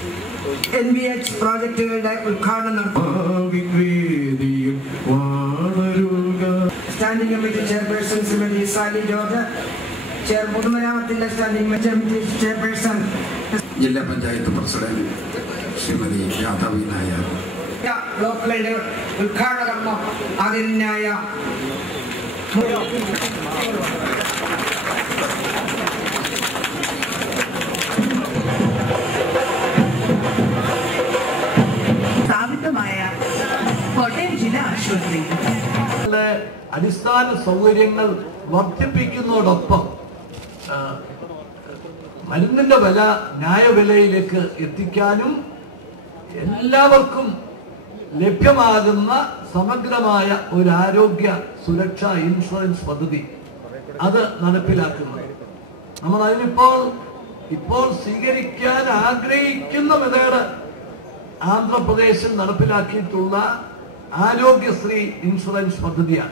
NBH പ്രോജക്റ്റുകളുടെ ഉദ്ഘാടനം നടത്തും. Standing committee chairperson Srimathi Sali George, പൊതുമരാമത്തിന്റെ സ്റ്റാൻഡിംഗ് കമ്മിറ്റി ചെയർപേഴ്സൺ ജില്ലാ പഞ്ചായത്ത് പ്രസിഡന്റ് ശ്രീമതി രാധാവി നായർ, ബ്ലോക്കുകളുടെ ഉദ്ഘാടന കർമ്മം ആദരണീയനായ സ്ഥാപിതമായ കോട്ടയം ജില്ലാ ആശുപത്രി അടിസ്ഥാന സൗകര്യങ്ങൾ വർദ്ധിപ്പിക്കുന്നതോടൊപ്പം മരുന്നിന്റെ വില ന്യായവിലയിലേക്ക് എത്തിക്കാനും എല്ലാവർക്കും ലഭ്യമാകുന്ന സമഗ്രമായ ഒരു ആരോഗ്യ സുരക്ഷാ ഇൻഷുറൻസ് പദ്ധതി അത് നടപ്പിലാക്കുന്നത്. നമ്മൾ ഇപ്പോൾ സ്വീകരിക്കാൻ ആഗ്രഹിക്കുന്ന മെത്തേഡ് ആന്ധ്രാപ്രദേശിൽ നടപ്പിലാക്കിയിട്ടുള്ള ആരോഗ്യശ്രീ ഇൻഷുറൻസ് പദ്ധതിയാണ്.